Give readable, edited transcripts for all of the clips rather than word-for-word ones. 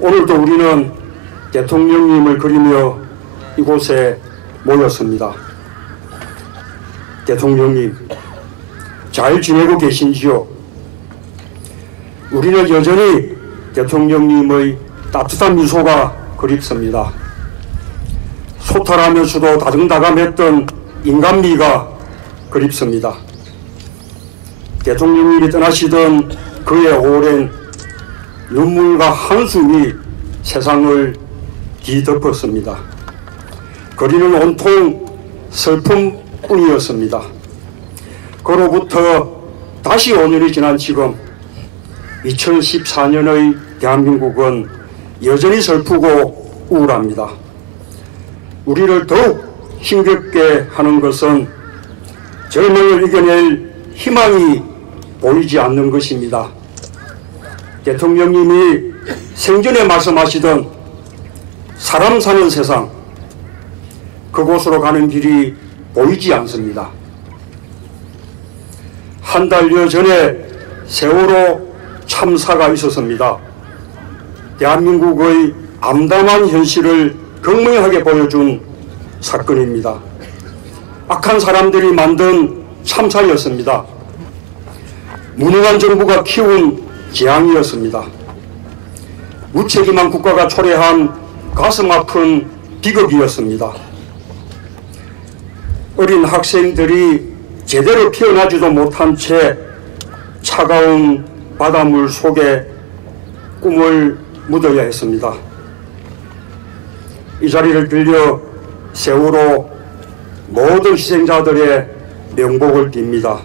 오늘도 우리는 대통령님을 그리며 이곳에 모였습니다. 대통령님, 잘 지내고 계신지요? 우리는 여전히 대통령님의 따뜻한 미소가 그립습니다. 소탈하면서도 다정다감했던 인간미가 그립습니다. 대통령님이 떠나시던 그의 오랜 눈물과 한숨이 세상을 뒤덮었습니다. 거리는 온통 슬픔뿐이었습니다. 그로부터 다시 5년이 지난 지금 2014년의 대한민국은 여전히 슬프고 우울합니다. 우리를 더욱 힘겹게 하는 것은 절망을 이겨낼 희망이 보이지 않는 것입니다. 대통령님이 생전에 말씀하시던 사람 사는 세상, 그곳으로 가는 길이 보이지 않습니다. 한 달여 전에 세월호 참사가 있었습니다. 대한민국의 암담한 현실을 극명하게 보여준 사건입니다. 악한 사람들이 만든 참사였습니다. 무능한 정부가 키운 재앙이었습니다. 무책임한 국가가 초래한 가슴 아픈 비극이었습니다. 어린 학생들이 제대로 피어나지도 못한 채 차가운 바닷물 속에 꿈을 묻어야 했습니다. 이 자리를 빌려 세월호 모든 희생자들의 명복을 빕니다.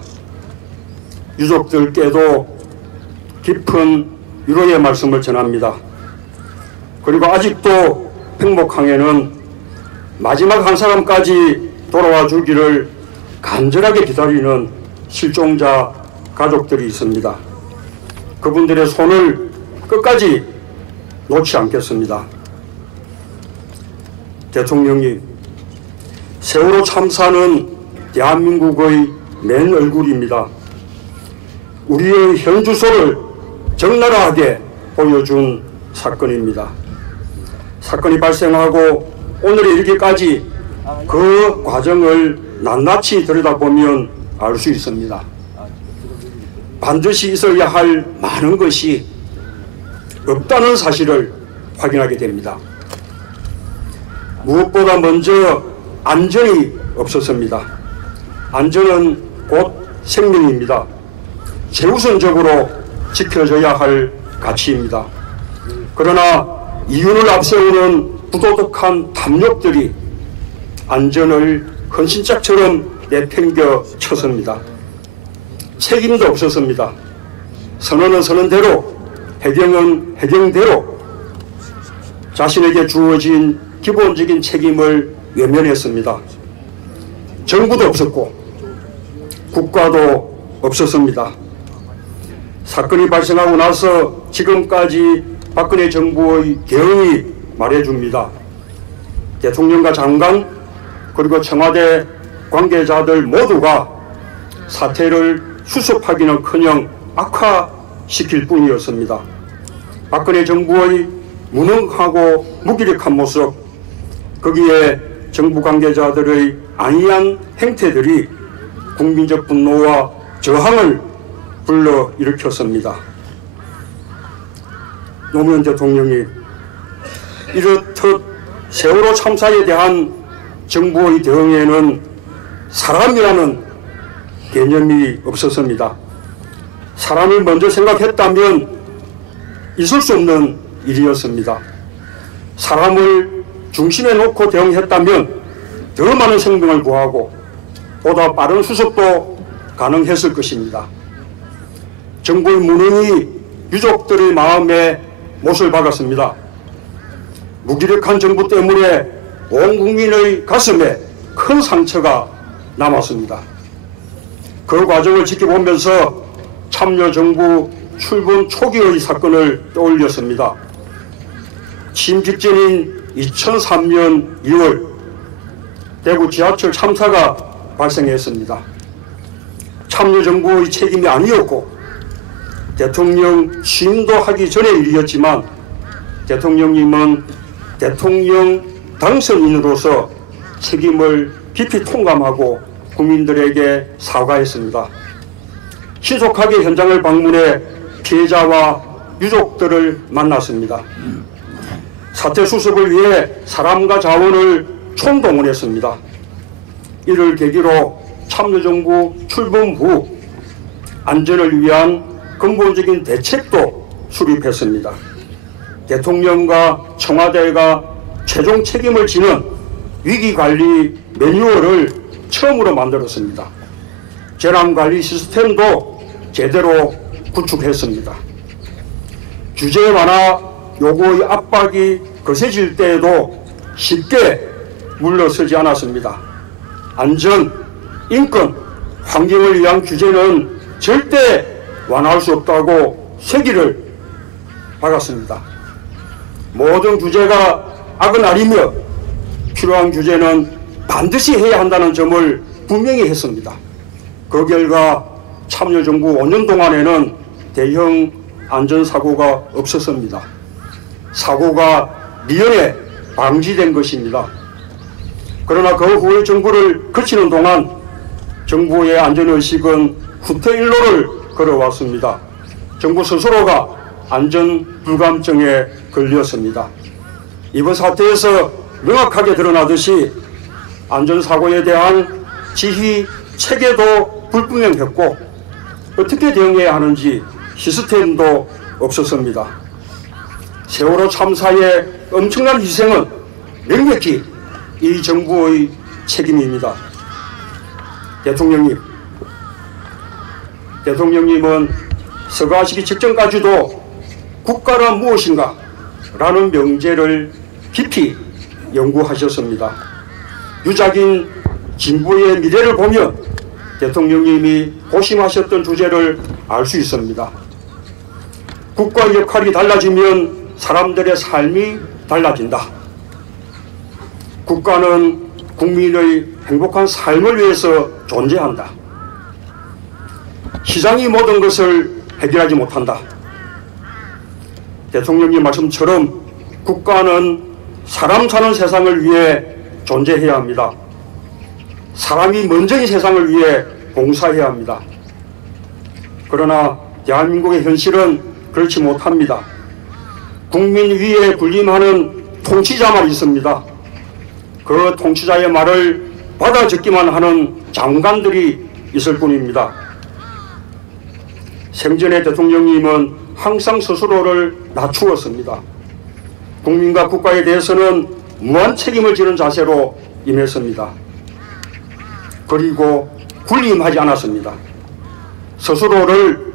유족들께도 깊은 위로의 말씀을 전합니다. 그리고 아직도 팽목항에는 마지막 한 사람까지 돌아와 주기를 간절하게 기다리는 실종자 가족들이 있습니다. 그분들의 손을 끝까지 놓지 않겠습니다. 대통령님, 세월호 참사는 대한민국의 맨 얼굴입니다. 우리의 현주소를 적나라하게 보여준 사건입니다. 사건이 발생하고 오늘에 이르기까지 그 과정을 낱낱이 들여다보면 알 수 있습니다. 반드시 있어야 할 많은 것이 없다는 사실을 확인하게 됩니다. 무엇보다 먼저 안전이 없었습니다. 안전은 곧 생명입니다. 최우선적으로 지켜져야 할 가치입니다. 그러나 이윤을 앞세우는 부도덕한 탐욕들이 안전을 헌신짝처럼 내팽겨 쳤습니다. 책임도 없었습니다. 선언은 선언대로, 해경은 해경대로 자신에게 주어진 기본적인 책임을 외면했습니다. 정부도 없었고 국가도 없었습니다. 사건이 발생하고 나서 지금까지 박근혜 정부의 대응이 말해줍니다. 대통령과 장관 그리고 청와대 관계자들 모두가 사태를 수습하기는커녕 악화시킬 뿐이었습니다. 박근혜 정부의 무능하고 무기력한 모습, 거기에 정부 관계자들의 안이한 행태들이 국민적 분노와 저항을 불러일으켰습니다. 노무현 대통령이 이렇듯 세월호 참사에 대한 정부의 대응에는 사람이라는 개념이 없었습니다. 사람을 먼저 생각했다면 있을 수 없는 일이었습니다. 사람을 중심에 놓고 대응했다면 더 많은 생명을 구하고 보다 빠른 수습도 가능했을 것입니다. 정부의 무능이 유족들의 마음에 못을 박았습니다. 무기력한 정부 때문에 온 국민의 가슴에 큰 상처가 남았습니다. 그 과정을 지켜보면서 참여정부 출범 초기의 사건을 떠올렸습니다. 취임 직전인 2003년 2월 대구 지하철 참사가 발생했습니다. 참여정부의 책임이 아니었고 대통령 취임도 하기 전의 일이었지만 대통령님은 대통령 당선인으로서 책임을 깊이 통감하고 국민들에게 사과했습니다. 신속하게 현장을 방문해 피해자와 유족들을 만났습니다. 사태 수습을 위해 사람과 자원을 총동원했습니다. 이를 계기로 참여정부 출범 후 안전을 위한 근본적인 대책도 수립했습니다. 대통령과 청와대가 최종 책임을 지는 위기관리 매뉴얼을 처음으로 만들었습니다. 재난관리 시스템도 제대로 구축했습니다. 규제 완화 요구의 압박이 거세질 때에도 쉽게 물러서지 않았습니다. 안전, 인권, 환경을 위한 규제는 절대 완화할 수 없다고 쇠기를 박았습니다. 모든 규제가 악은 아니며 필요한 규제는 반드시 해야 한다는 점을 분명히 했습니다. 그 결과 참여정부 5년 동안에는 대형 안전사고가 없었습니다. 사고가 미연에 방지된 것입니다. 그러나 그 후에 정부를 거치는 동안 정부의 안전의식은 후퇴일로를 걸어왔습니다. 정부 스스로가 안전불감증에 걸렸습니다. 이번 사태에서 명확하게 드러나듯이 안전사고에 대한 지휘 체계도 불분명했고 어떻게 대응해야 하는지 시스템도 없었습니다. 세월호 참사의 엄청난 희생은 명백히 이 정부의 책임입니다. 대통령님은 서거하시기 직전까지도 국가란 무엇인가 라는 명제를 깊이 연구하셨습니다. 유작인 진보의 미래를 보면 대통령님이 고심하셨던 주제를 알 수 있습니다. 국가의 역할이 달라지면 사람들의 삶이 달라진다. 국가는 국민의 행복한 삶을 위해서 존재한다. 시장이 모든 것을 해결하지 못한다. 대통령님 말씀처럼 국가는 사람 사는 세상을 위해 존재해야 합니다. 사람이 먼저인 세상을 위해 봉사해야 합니다. 그러나 대한민국의 현실은 그렇지 못합니다. 국민 위에 군림하는 통치자만 있습니다. 그 통치자의 말을 받아 적기만 하는 장관들이 있을 뿐입니다. 생전에 대통령님은 항상 스스로를 낮추었습니다. 국민과 국가에 대해서는 무한 책임을 지는 자세로 임했습니다. 그리고 군림하지 않았습니다. 스스로를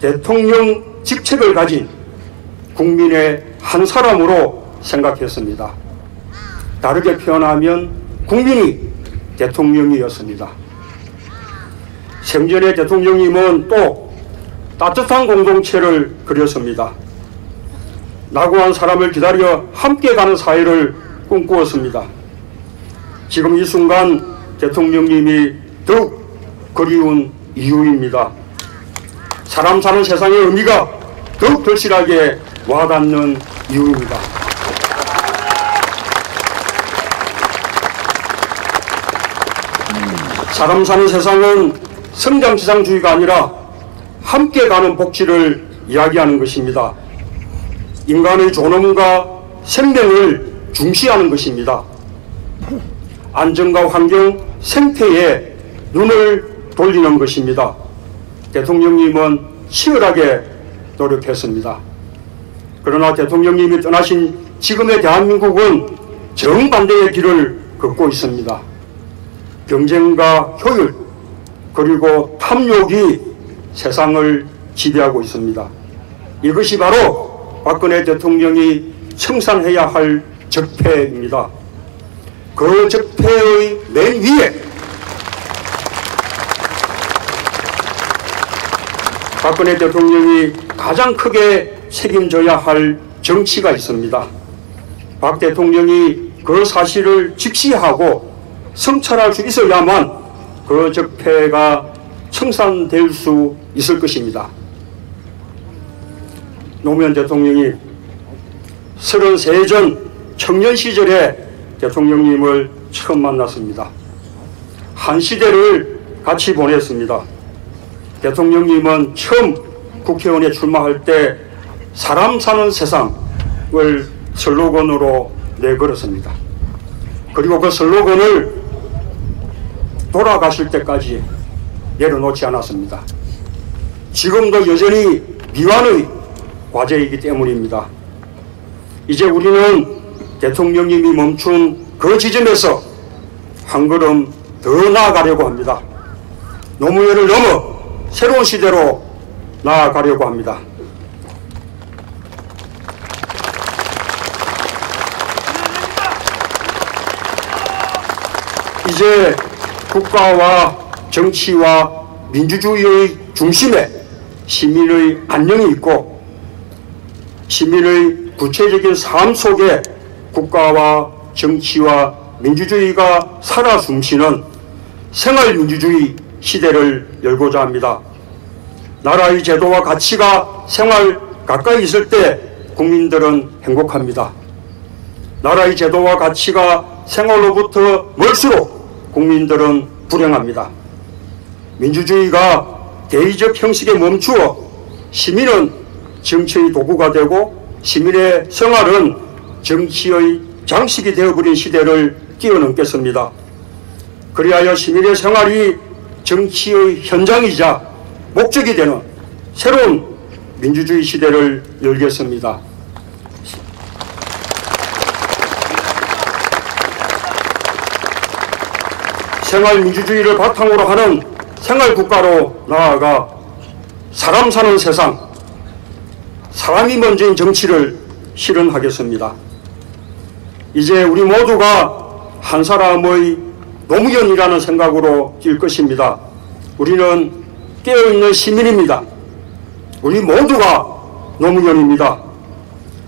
대통령 직책을 가진 국민의 한 사람으로 생각했습니다. 다르게 표현하면 국민이 대통령이었습니다. 생전에 대통령님은 또 따뜻한 공동체를 그렸습니다. 낙오한 사람을 기다려 함께 가는 사회를 꿈꾸었습니다. 지금 이 순간 대통령님이 더욱 그리운 이유입니다. 사람 사는 세상의 의미가 더욱 절실하게 와닿는 이유입니다. 사람 사는 세상은 성장지상주의가 아니라 함께 가는 복지를 이야기하는 것입니다. 인간의 존엄과 생명을 중시하는 것입니다. 안전과 환경, 생태에 눈을 돌리는 것입니다. 대통령님은 치열하게 노력했습니다. 그러나 대통령님이 떠나신 지금의 대한민국은 정반대의 길을 걷고 있습니다. 경쟁과 효율 그리고 탐욕이 세상을 지배하고 있습니다. 이것이 바로 박근혜 대통령이 청산해야 할 적폐입니다. 그 적폐의 맨 위에 박근혜 대통령이 가장 크게 책임져야 할 정치가 있습니다. 박 대통령이 그 사실을 직시하고 성찰할 수 있어야만 그 적폐가 청산될 수 있을 것입니다. 노무현 대통령이 33 전 청년 시절에 대통령님을 처음 만났습니다. 한 시대를 같이 보냈습니다. 대통령님은 처음 국회의원에 출마할 때 사람 사는 세상을 슬로건으로 내걸었습니다. 그리고 그 슬로건을 돌아가실 때까지 내려놓지 않았습니다. 지금도 여전히 미완의 과제이기 때문입니다. 이제 우리는 대통령님이 멈춘 그 지점에서 한 걸음 더 나아가려고 합니다. 노무현을 넘어 새로운 시대로 나아가려고 합니다. 이제 국가와 정치와 민주주의의 중심에 시민의 안녕이 있고 시민의 구체적인 삶 속에 국가와 정치와 민주주의가 살아 숨쉬는 생활민주주의 시대를 열고자 합니다. 나라의 제도와 가치가 생활 가까이 있을 때 국민들은 행복합니다. 나라의 제도와 가치가 생활로부터 멀수록 국민들은 불행합니다. 민주주의가 대의적 형식에 멈추어 시민은 정치의 도구가 되고 시민의 생활은 정치의 장식이 되어버린 시대를 뛰어넘겠습니다. 그리하여 시민의 생활이 정치의 현장이자 목적이 되는 새로운 민주주의 시대를 열겠습니다. 생활민주주의를 바탕으로 하는 생활국가로 나아가 사람 사는 세상, 사람이 먼저인 정치를 실현하겠습니다. 이제 우리 모두가 한 사람의 노무현이라는 생각으로 뛸 것입니다. 우리는 깨어있는 시민입니다. 우리 모두가 노무현입니다.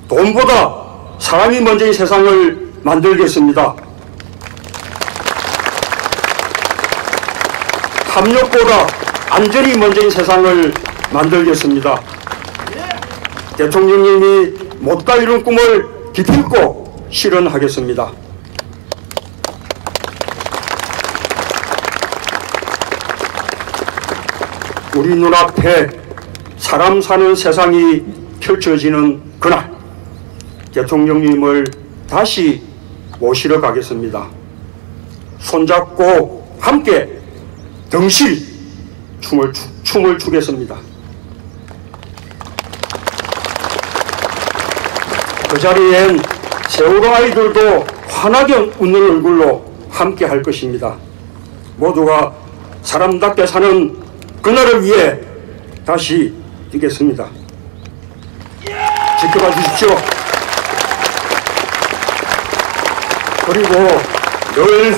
돈보다 사람이 먼저인 세상을 만들겠습니다. 탐욕보다 안전이 먼저인 세상을 만들겠습니다. 대통령님이 못다 이룬 꿈을 기필코 실현하겠습니다. 우리 눈앞에 사람 사는 세상이 펼쳐지는 그날 대통령님을 다시 모시러 가겠습니다. 손잡고 함께 덩실 춤을 추겠습니다. 그 자리엔 세월호 아이들도 환하게 웃는 얼굴로 함께 할 것입니다. 모두가 사람답게 사는 그날을 위해 다시 뛰겠습니다. 지켜봐 주십시오. 그리고 늘